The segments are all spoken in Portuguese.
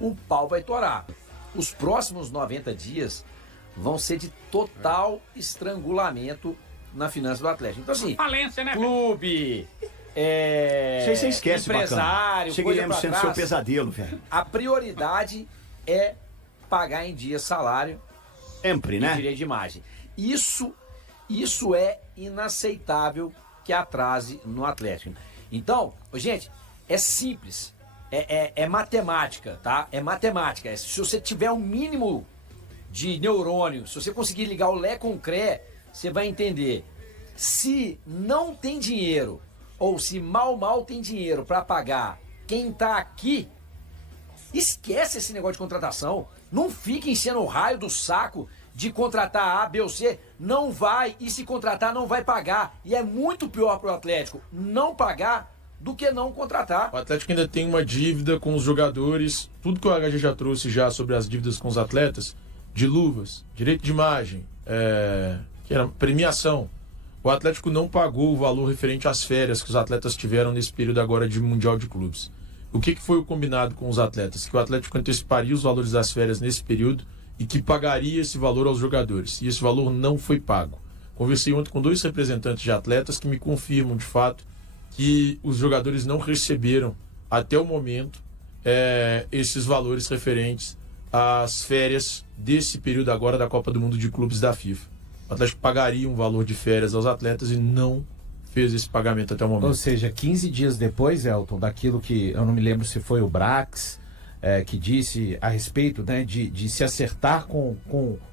o pau vai torar. Os próximos 90 dias vão ser de total estrangulamento na finança do Atlético. Então, assim, falência, né, clube, Você esquece, empresário, seguiremos sendo seu pesadelo, velho. a prioridade é pagar em dia salário Sempre, e né? direito de imagem. Isso é inaceitável que atrase no Atlético. Então, gente, é simples. É matemática, tá? É matemática. Se você tiver um mínimo de neurônio, se você conseguir ligar o Lé com o Cré, você vai entender. Se não tem dinheiro, ou se mal tem dinheiro para pagar quem tá aqui, esquece esse negócio de contratação. Não fique enchendo o raio do saco de contratar A, B ou C. Não vai, e se contratar não vai pagar. E é muito pior pro Atlético não pagar do que não contratar. O Atlético ainda tem uma dívida com os jogadores, tudo que o HG já trouxe já sobre as dívidas com os atletas, de luvas, direito de imagem, que era premiação. O Atlético não pagou o valor referente às férias que os atletas tiveram nesse período agora de Mundial de Clubes. O que foi o combinado com os atletas? Que o Atlético anteciparia os valores das férias nesse período e que pagaria esse valor aos jogadores. E esse valor não foi pago. Conversei ontem com 2 representantes de atletas que me confirmam de fato que os jogadores não receberam até o momento esses valores referentes às férias desse período agora da Copa do Mundo de Clubes da FIFA. O Atlético pagaria um valor de férias aos atletas e não fez esse pagamento até o momento. Ou seja, 15 dias depois, Elton, daquilo que eu não me lembro se foi o Brax que disse a respeito, né, de se acertar com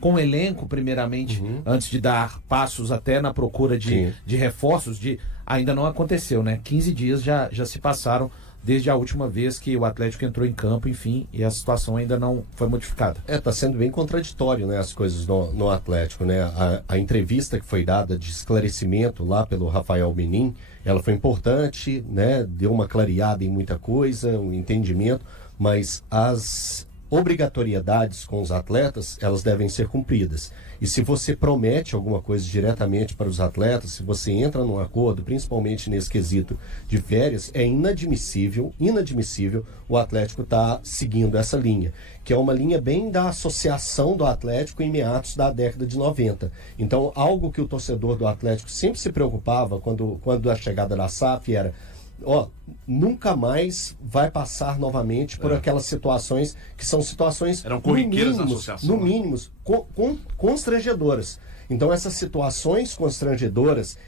o elenco primeiramente, antes de dar passos até na procura de reforços, ainda não aconteceu, né? 15 dias já se passaram desde a última vez que o Atlético entrou em campo, enfim, e a situação ainda não foi modificada. Tá sendo bem contraditório, né, as coisas no Atlético, né? A entrevista que foi dada de esclarecimento lá pelo Rafael Menin, ela foi importante, né? Deu uma clareada em muita coisa, um entendimento, mas as obrigatoriedades com os atletas, elas devem ser cumpridas. E se você promete alguma coisa diretamente para os atletas, se você entra num acordo, principalmente nesse quesito de férias, é inadmissível o Atlético estar seguindo essa linha, que é uma linha bem da associação do Atlético em meados da década de 90. Então, algo que o torcedor do Atlético sempre se preocupava quando a chegada da SAF era: nunca mais vai passar novamente por aquelas situações que são situações, eram corriqueiras na associação, no mínimo, constrangedoras. Então, essas situações constrangedoras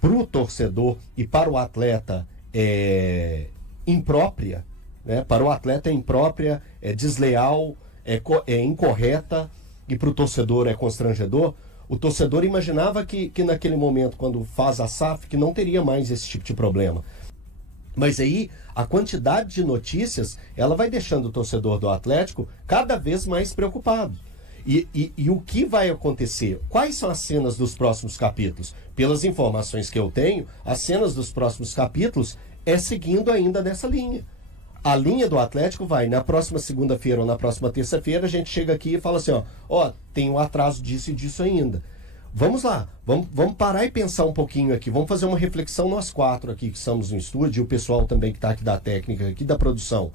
para o torcedor e para o atleta imprópria, né? Para o atleta é imprópria, é desleal, é incorreta, e para o torcedor é constrangedor. O torcedor imaginava que naquele momento, quando faz a SAF, que não teria mais esse tipo de problema. Mas aí, a quantidade de notícias, ela vai deixando o torcedor do Atlético cada vez mais preocupado. E o que vai acontecer? Quais são as cenas dos próximos capítulos? Pelas informações que eu tenho, as cenas dos próximos capítulos é seguindo ainda nessa linha. A linha do Atlético vai, na próxima segunda-feira ou na próxima terça-feira, a gente chega aqui e fala assim, tem um atraso disso e disso ainda. Vamos lá, vamos parar e pensar um pouquinho aqui, vamos fazer uma reflexão nós 4 aqui que estamos no estúdio, e o pessoal também que está aqui da técnica, aqui da produção.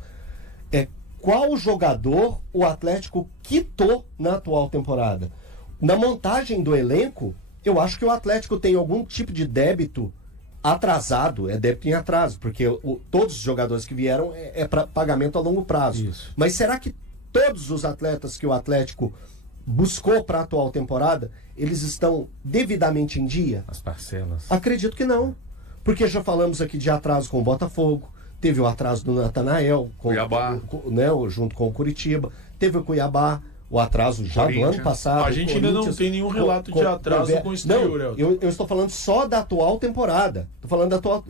Qual jogador o Atlético quitou na atual temporada? Na montagem do elenco, eu acho que o Atlético tem algum tipo de débito atrasado, débito em atraso, porque todos os jogadores que vieram é para pagamento a longo prazo. Isso. Mas será que todos os atletas que o Atlético buscou para a atual temporada, eles estão devidamente em dia? As parcelas. Acredito que não. Porque já falamos aqui de atraso com o Botafogo, teve o atraso do Natanael, Cuiabá, junto com o Curitiba, teve o Cuiabá, o atraso já do ano passado. A gente ainda não tem nenhum relato de atraso com o exterior. Eu estou falando só da atual temporada. Estou falando da atual.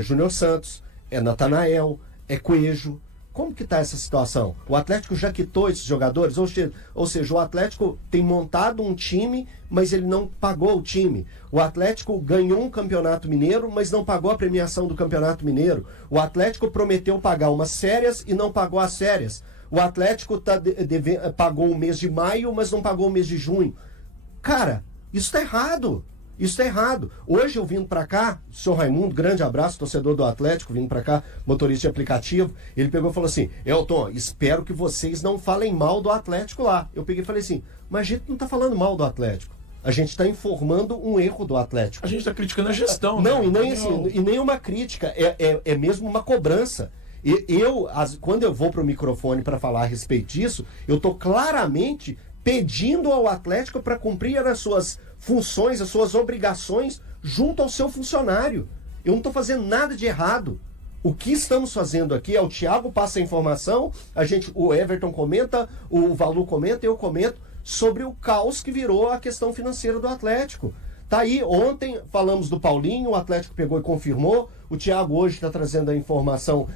Júnior Santos, Natanael, Coelho. Como que está essa situação? O Atlético já quitou esses jogadores? Ou seja, o Atlético tem montado um time, mas ele não pagou o time. O Atlético ganhou um campeonato mineiro, mas não pagou a premiação do campeonato mineiro. O Atlético prometeu pagar umas férias e não pagou as férias. O Atlético pagou o mês de maio, mas não pagou o mês de junho. Cara, isso está errado. Isso tá errado. Hoje eu vindo para cá, o senhor Raimundo, grande abraço, torcedor do Atlético, vindo para cá, motorista de aplicativo, ele pegou e falou assim, Elton, espero que vocês não falem mal do Atlético lá. Eu peguei e falei assim, mas a gente não tá falando mal do Atlético. A gente está informando um erro do Atlético. A gente está criticando a gestão. Não, né? e nem uma crítica, é mesmo uma cobrança. Quando eu vou para o microfone para falar a respeito disso, eu estou claramente pedindo ao Atlético para cumprir as suas funções, as suas obrigações junto ao seu funcionário. Eu não estou fazendo nada de errado. O que estamos fazendo aqui é o Thiago passa a informação, o Everton comenta, o Valu comenta, eu comento sobre o caos que virou a questão financeira do Atlético. Tá aí, ontem falamos do Paulinho, o Atlético pegou e confirmou, o Thiago hoje está trazendo a informação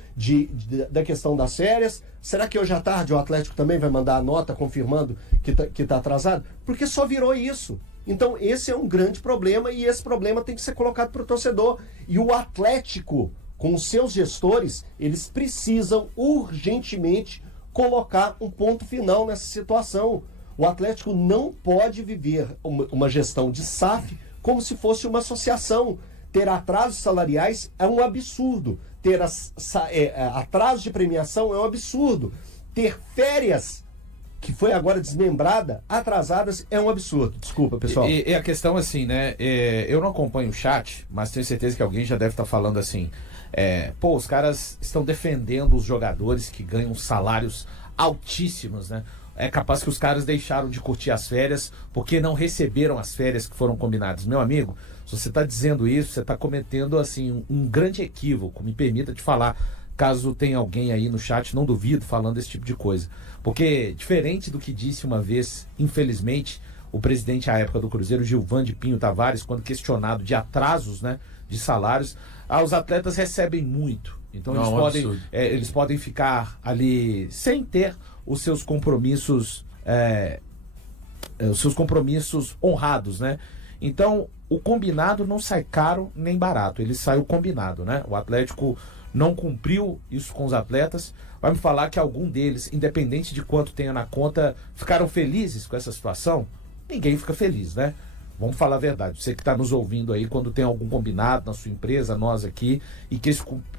da questão das férias. Será que hoje à tarde o Atlético também vai mandar a nota confirmando que tá atrasado? Porque só virou isso. Então esse é um grande problema e esse problema tem que ser colocado para o torcedor. E o Atlético, com os seus gestores, eles precisam urgentemente colocar um ponto final nessa situação. O Atlético não pode viver uma gestão de SAF como se fosse uma associação. Ter atrasos salariais é um absurdo. Ter atraso de premiação é um absurdo. Ter férias, que foi agora desmembrada, atrasadas, é um absurdo. Desculpa, pessoal. E a questão assim, né? Eu não acompanho o chat, mas tenho certeza que alguém já deve estar falando assim. Os caras estão defendendo os jogadores que ganham salários altíssimos, né? É capaz que os caras deixaram de curtir as férias porque não receberam as férias que foram combinadas. Meu amigo, se você está dizendo isso, você está cometendo assim um grande equívoco. Me permita te falar, caso tenha alguém aí no chat, não duvido, falando esse tipo de coisa. Porque, diferente do que disse uma vez, infelizmente, o presidente à época do Cruzeiro, Gilvan de Pinho Tavares, quando questionado de atrasos, né, de salários, os atletas recebem muito. Então eles podem ficar ali sem ter os seus compromissos honrados, né? Então o combinado não sai caro nem barato, ele sai o combinado, né? O Atlético não cumpriu isso com os atletas. Vai me falar que algum deles, independente de quanto tenha na conta, ficaram felizes com essa situação? Ninguém fica feliz, né? Vamos falar a verdade. Você que está nos ouvindo aí, quando tem algum combinado na sua empresa, nós aqui, e que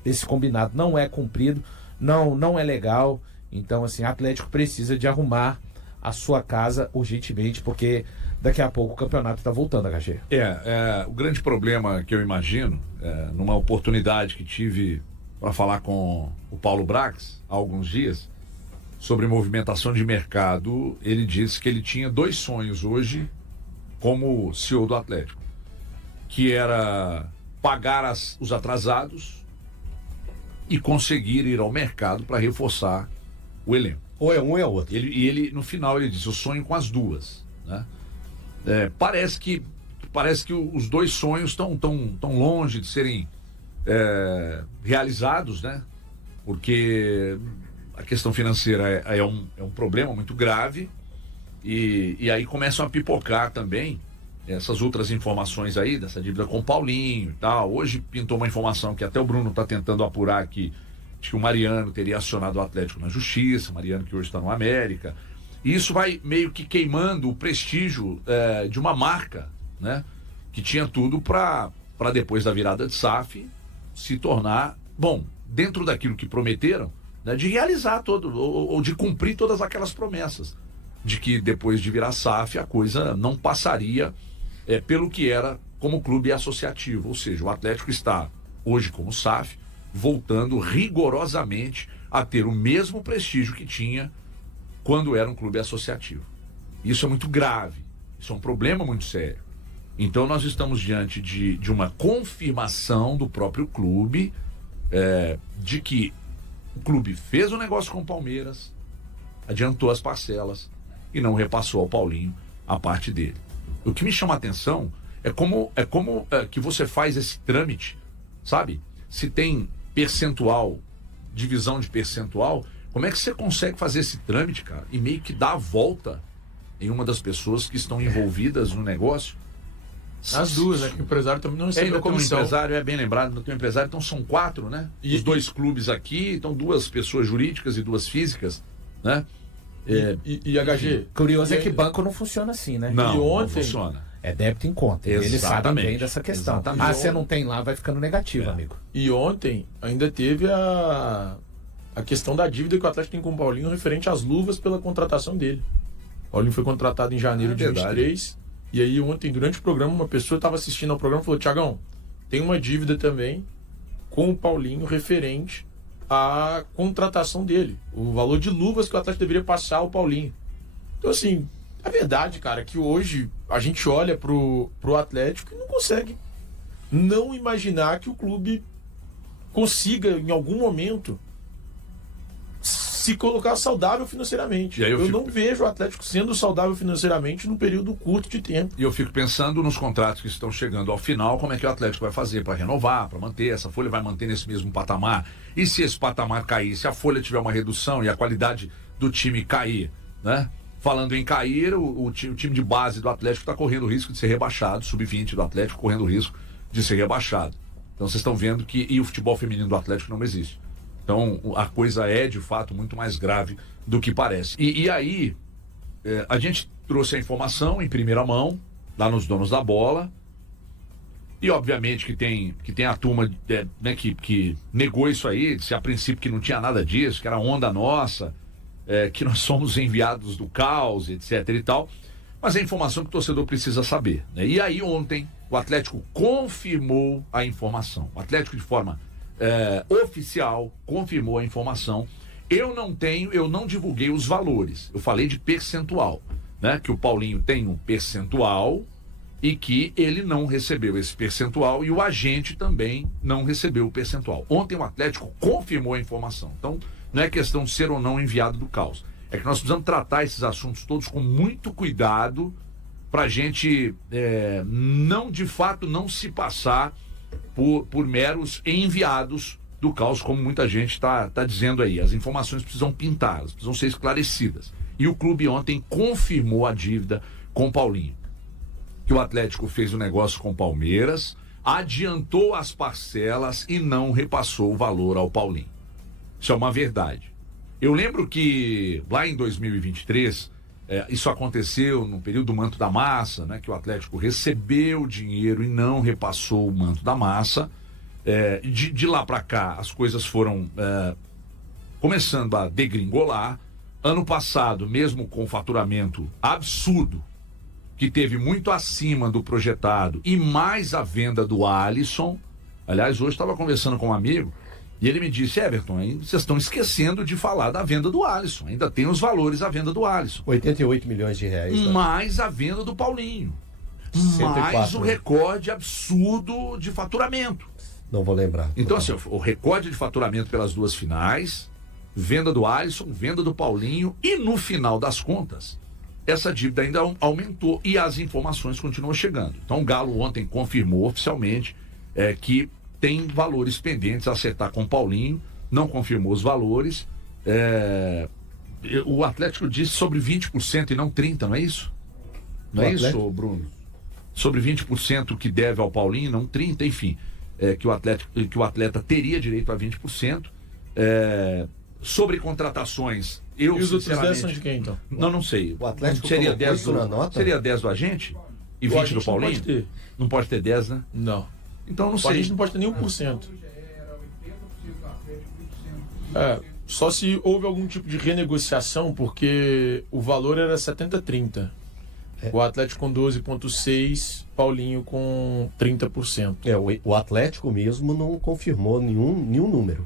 esse combinado não é cumprido, não é legal. Então, assim, o Atlético precisa de arrumar a sua casa urgentemente, porque daqui a pouco o campeonato está voltando, HG. O grande problema que eu imagino, numa oportunidade que tive para falar com o Paulo Brax há alguns dias, sobre movimentação de mercado, ele disse que ele tinha 2 sonhos hoje como CEO do Atlético, que era pagar os atrasados e conseguir ir ao mercado para reforçar o elenco. Ou é um ou é outro. Ele no final ele disse, eu sonho com as duas, né? Parece que os 2 sonhos estão tão longe de serem realizados, né? Porque a questão financeira é um problema muito grave. E aí começam a pipocar também essas outras informações aí, dessa dívida com o Paulinho e tal. Hoje pintou uma informação que até o Bruno está tentando apurar aqui, de que o Mariano teria acionado o Atlético na justiça, Mariano que hoje está no América. E isso vai meio que queimando o prestígio de uma marca, né? Que tinha tudo para depois da virada de SAF se tornar, dentro daquilo que prometeram, né, de realizar ou de cumprir todas aquelas promessas. De que depois de virar SAF a coisa não passaria pelo que era como clube associativo. Ou seja, o Atlético está hoje como SAF, voltando rigorosamente a ter o mesmo prestígio que tinha quando era um clube associativo. Isso é muito grave, isso é um problema muito sério. Então nós estamos diante de uma confirmação do próprio clube de que o clube fez o negócio com o Palmeiras, adiantou as parcelas e não repassou ao Paulinho a parte dele. O que me chama a atenção é como que você faz esse trâmite, sabe? Se tem percentual, divisão de percentual, como é que você consegue fazer esse trâmite, cara, e meio que dar a volta em uma das pessoas que estão envolvidas no negócio? As duas, né? Que o empresário também não recebeu a comissão. O empresário bem lembrado, não tem um empresário, então são 4, né? Os 2 clubes aqui, então 2 pessoas jurídicas e 2 físicas, né? E HG. Curioso é que banco não funciona assim, né? Não, e ontem, não funciona. É débito em conta. Eles sabem bem dessa questão. Exatamente. Ah, você não tem lá, vai ficando negativo, amigo. E ontem ainda teve a questão da dívida que o Atlético tem com o Paulinho referente às luvas pela contratação dele. O Paulinho foi contratado em janeiro de 23. E aí ontem, durante o programa, uma pessoa estava assistindo ao programa e falou: Thiagão, tem uma dívida também com o Paulinho referente à contratação dele. O valor de luvas que o Atlético deveria passar ao Paulinho. Então, assim, é verdade, cara, que hoje a gente olha pro Atlético e não consegue não imaginar que o clube consiga, em algum momento, se colocar saudável financeiramente. E aí eu não vejo o Atlético sendo saudável financeiramente num período curto de tempo. E eu fico pensando nos contratos que estão chegando ao final, como é que o Atlético vai fazer para renovar, para manter, essa folha vai manter nesse mesmo patamar. E se esse patamar cair, se a folha tiver uma redução e a qualidade do time cair, né? Falando em cair, o time de base do Atlético está correndo o risco de ser rebaixado, sub-20 do Atlético correndo o risco de ser rebaixado. Então vocês estão vendo que e o futebol feminino do Atlético não existe. Então a coisa é de fato muito mais grave do que parece. E aí a gente trouxe a informação em primeira mão lá nos donos da bola. E obviamente que tem a turma né, que negou isso aí, disse a princípio que não tinha nada disso, que era onda nossa, que nós somos enviados do caos, etc e tal. Mas é informação que o torcedor precisa saber, né? E aí ontem o Atlético confirmou a informação. O Atlético de forma oficial confirmou a informação. Eu não divulguei os valores. Eu falei de percentual, né? Que o Paulinho tem um percentual e que ele não recebeu esse percentual e o agente também não recebeu o percentual. Ontem o Atlético confirmou a informação. Então, não é questão de ser ou não enviado do caos. É que nós precisamos tratar esses assuntos todos com muito cuidado para a gente não, de fato, não se passar por meros enviados do caos, como muita gente está dizendo aí. As informações precisam pintar, elas precisam ser esclarecidas. E o clube ontem confirmou a dívida com o Paulinho. Que o Atlético fez o negócio com o Palmeiras, adiantou as parcelas e não repassou o valor ao Paulinho. Isso é uma verdade. Eu lembro que lá em 2023, isso aconteceu no período do manto da massa, né, que o Atlético recebeu dinheiro e não repassou o manto da massa. De lá para cá, as coisas foram começando a degringolar. Ano passado, mesmo com faturamento absurdo, que teve muito acima do projetado, e mais a venda do Alisson. Aliás, hoje estava conversando com um amigo, e ele me disse: Everton, vocês estão esquecendo de falar da venda do Alisson. Ainda tem os valores da venda do Alisson. 88 milhões de reais. Né? Mais a venda do Paulinho. 104, mais o recorde absurdo de faturamento. Não vou lembrar. Então, assim, o recorde de faturamento pelas duas finais, venda do Alisson, venda do Paulinho, e no final das contas, essa dívida ainda aumentou e as informações continuam chegando. Então o Galo ontem confirmou oficialmente que tem valores pendentes a acertar com o Paulinho, não confirmou os valores. O Atlético disse sobre 20% e não 30%, não é isso? Não é isso, Bruno? Sobre 20% que deve ao Paulinho, não 30%, enfim. Que o atleta teria direito a 20%. Sobre contratações, e os outros 10 são de quem, então? Não sei. O Atlético seria 10 na nota? Seria 10 do agente e 20 do Paulinho? Não pode ter 10, né? Não. Então não sei. O agente não pode ter nem 1%. Só se houve algum tipo de renegociação, porque o valor era 70-30. O Atlético com 12,6%, Paulinho com 30%. O Atlético mesmo não confirmou nenhum número.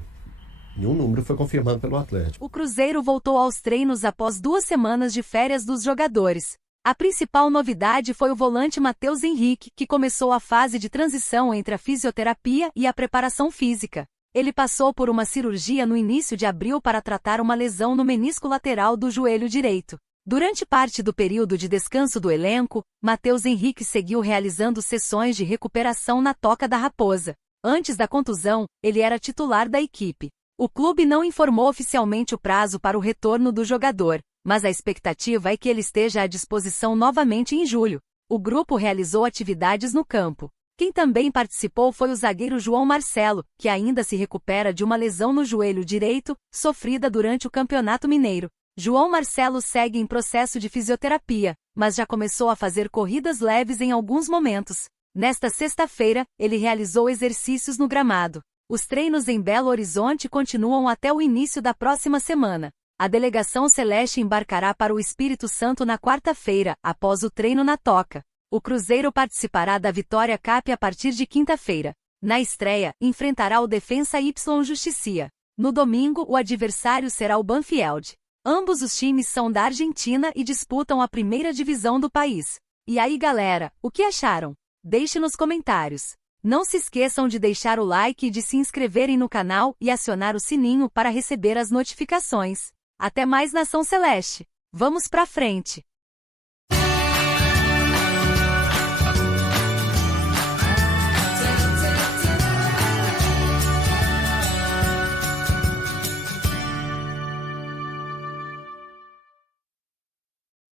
Nenhum número foi confirmado pelo Atlético. O Cruzeiro voltou aos treinos após 2 semanas de férias dos jogadores. A principal novidade foi o volante Matheus Henrique, que começou a fase de transição entre a fisioterapia e a preparação física. Ele passou por uma cirurgia no início de abril para tratar uma lesão no menisco lateral do joelho direito. Durante parte do período de descanso do elenco, Matheus Henrique seguiu realizando sessões de recuperação na Toca da Raposa. Antes da contusão, ele era titular da equipe. O clube não informou oficialmente o prazo para o retorno do jogador, mas a expectativa é que ele esteja à disposição novamente em julho. O grupo realizou atividades no campo. Quem também participou foi o zagueiro João Marcelo, que ainda se recupera de uma lesão no joelho direito, sofrida durante o Campeonato Mineiro. João Marcelo segue em processo de fisioterapia, mas já começou a fazer corridas leves em alguns momentos. Nesta sexta-feira, ele realizou exercícios no gramado. Os treinos em Belo Horizonte continuam até o início da próxima semana. A delegação celeste embarcará para o Espírito Santo na quarta-feira, após o treino na Toca. O Cruzeiro participará da Vitória Cup a partir de quinta-feira. Na estreia, enfrentará o Defensa Y Justicia. No domingo, o adversário será o Banfield. Ambos os times são da Argentina e disputam a primeira divisão do país. E aí, galera, o que acharam? Deixe nos comentários. Não se esqueçam de deixar o like e de se inscreverem no canal e acionar o sininho para receber as notificações. Até mais, Nação Celeste! Vamos pra frente!